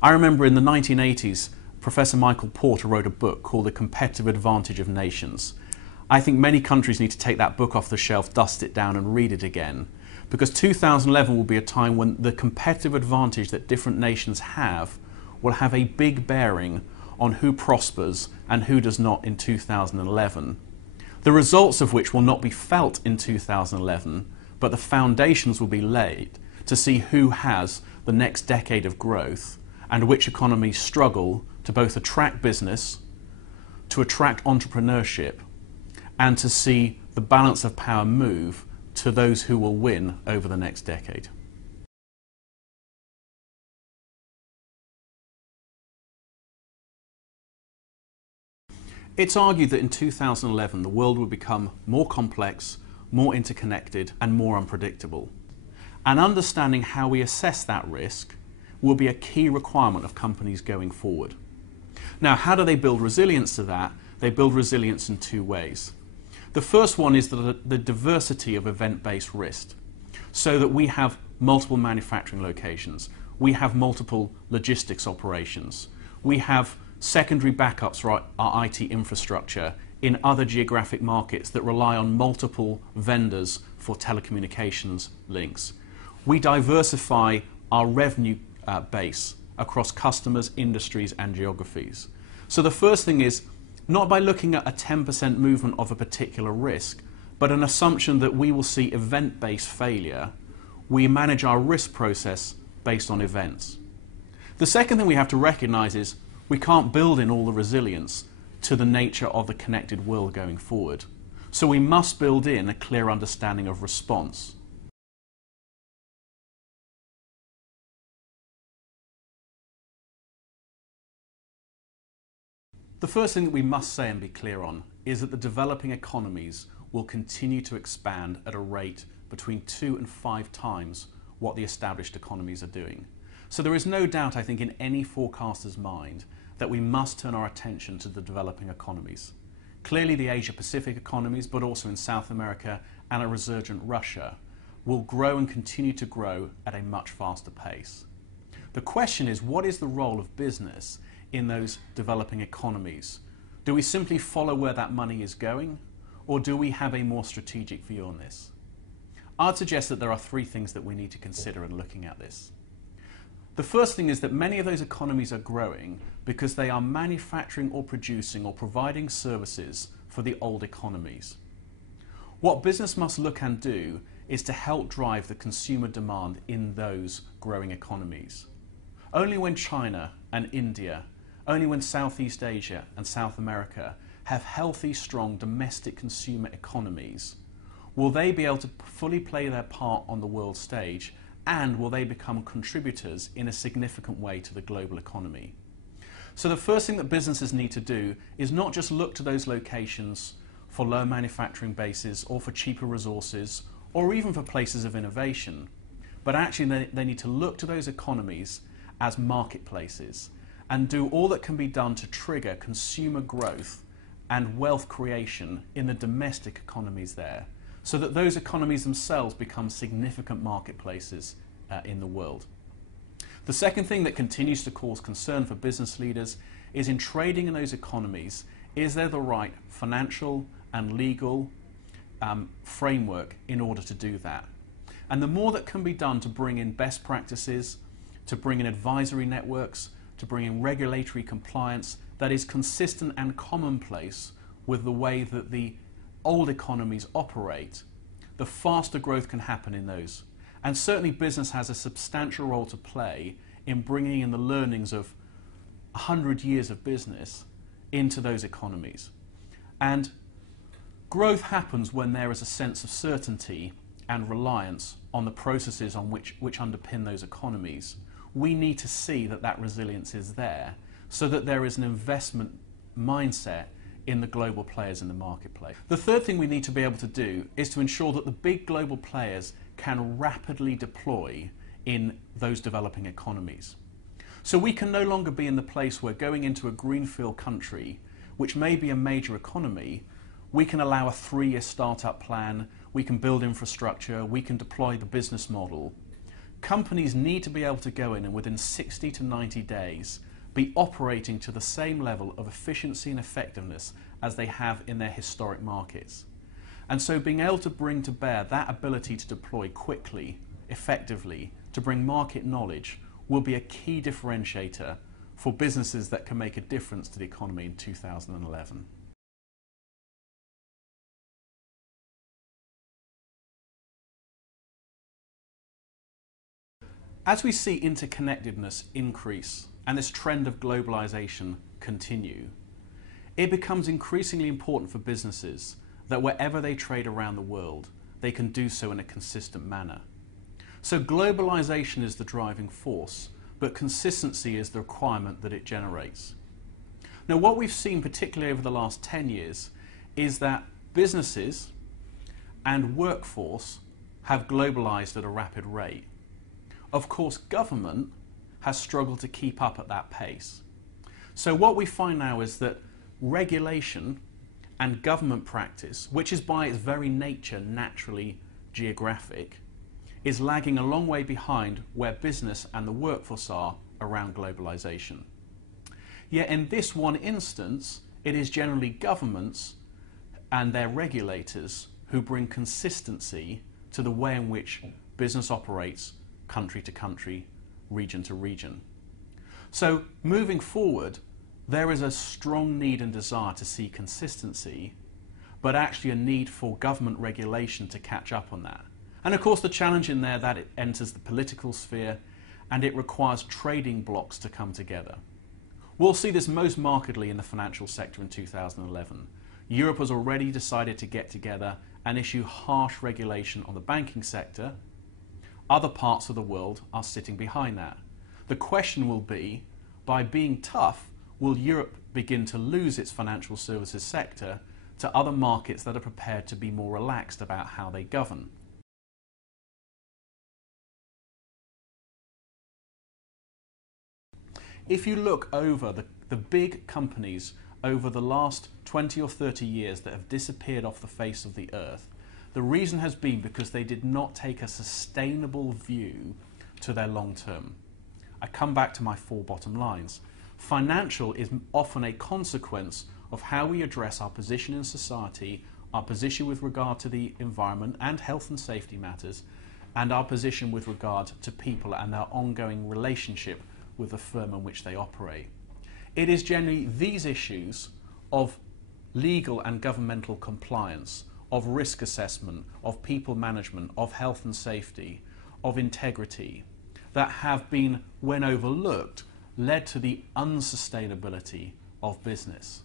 I remember in the 1980s, Professor Michael Porter wrote a book called The Competitive Advantage of Nations. I think many countries need to take that book off the shelf, dust it down and read it again, because 2011 will be a time when the competitive advantage that different nations have will have a big bearing on who prospers and who does not in 2011. The results of which will not be felt in 2011, but the foundations will be laid to see who has the next decade of growth and which economies struggle to both attract business, to attract entrepreneurship, and to see the balance of power move to those who will win over the next decade. It's argued that in 2011 the world will become more complex, more interconnected and more unpredictable. And understanding how we assess that risk will be a key requirement of companies going forward. Now, how do they build resilience to that? They build resilience in two ways. The first one is the diversity of event-based risk, so that we have multiple manufacturing locations, we have multiple logistics operations, we have secondary backups for our IT infrastructure in other geographic markets that rely on multiple vendors for telecommunications links. We diversify our revenue base across customers, industries and geographies. So the first thing is not by looking at a 10% movement of a particular risk, but an assumption that we will see event-based failure. We manage our risk process based on events. The second thing we have to recognize is we can't build in all the resilience to the nature of the connected world going forward. So we must build in a clear understanding of response. The first thing that we must say and be clear on is that the developing economies will continue to expand at a rate between 2 and 5 times what the established economies are doing. So there is no doubt, I think, in any forecaster's mind that we must turn our attention to the developing economies. Clearly the Asia-Pacific economies, but also in South America and a resurgent Russia, will grow and continue to grow at a much faster pace. The question is, what is the role of business in those developing economies? Do we simply follow where that money is going, or do we have a more strategic view on this? I'd suggest that there are 3 things that we need to consider in looking at this. The first thing is that many of those economies are growing because they are manufacturing or producing or providing services for the old economies. What business must look and do is to help drive the consumer demand in those growing economies. Only when China and India, only when Southeast Asia and South America have healthy, strong domestic consumer economies will they be able to fully play their part on the world stage, and will they become contributors in a significant way to the global economy. So the first thing that businesses need to do is not just look to those locations for low manufacturing bases or for cheaper resources or even for places of innovation, but actually they need to look to those economies as marketplaces and do all that can be done to trigger consumer growth and wealth creation in the domestic economies there, so that those economies themselves become significant marketplaces in the world. The second thing that continues to cause concern for business leaders is in trading in those economies, is there the right financial and legal framework in order to do that? And the more that can be done to bring in best practices, to bring in advisory networks, to bring in regulatory compliance that is consistent and commonplace with the way that the old economies operate, the faster growth can happen in those. And certainly business has a substantial role to play in bringing in the learnings of 100 years of business into those economies. And growth happens when there is a sense of certainty and reliance on the processes on which underpin those economies. We need to see that that resilience is there, so that there is an investment mindset in the global players in the marketplace. The third thing we need to be able to do is to ensure that the big global players can rapidly deploy in those developing economies. So we can no longer be in the place where going into a greenfield country, which may be a major economy, we can allow a 3-year startup plan, we can build infrastructure, we can deploy the business model. companies need to be able to go in and within 60 to 90 days be operating to the same level of efficiency and effectiveness as they have in their historic markets. And so being able to bring to bear that ability to deploy quickly, effectively, to bring market knowledge will be a key differentiator for businesses that can make a difference to the economy in 2011. As we see interconnectedness increase and this trend of globalization continue, it becomes increasingly important for businesses that wherever they trade around the world, they can do so in a consistent manner. So globalization is the driving force, but consistency is the requirement that it generates. Now, what we've seen particularly over the last 10 years is that businesses and workforce have globalized at a rapid rate. Of course, government has struggled to keep up at that pace. So what we find now is that regulation and government practice, which is by its very nature naturally geographic, is lagging a long way behind where business and the workforce are around globalization. Yet in this one instance, it is generally governments and their regulators who bring consistency to the way in which business operates country to country, region to region. So moving forward, there is a strong need and desire to see consistency, but actually a need for government regulation to catch up on that. And of course the challenge in there that it enters the political sphere and it requires trading blocks to come together. We'll see this most markedly in the financial sector in 2011. Europe has already decided to get together and issue harsh regulation on the banking sector. Other parts of the world are sitting behind that. The question will be, by being tough, will Europe begin to lose its financial services sector to other markets that are prepared to be more relaxed about how they govern? If you look over the big companies over the last 20 or 30 years that have disappeared off the face of the earth, the reason has been because they did not take a sustainable view to their long term. I come back to my 4 bottom lines. Financial is often a consequence of how we address our position in society, our position with regard to the environment and health and safety matters, and our position with regard to people and their ongoing relationship with the firm in which they operate. It is generally these issues of legal and governmental compliance, of risk assessment, of people management, of health and safety, of integrity, that have been, when overlooked, led to the unsustainability of business.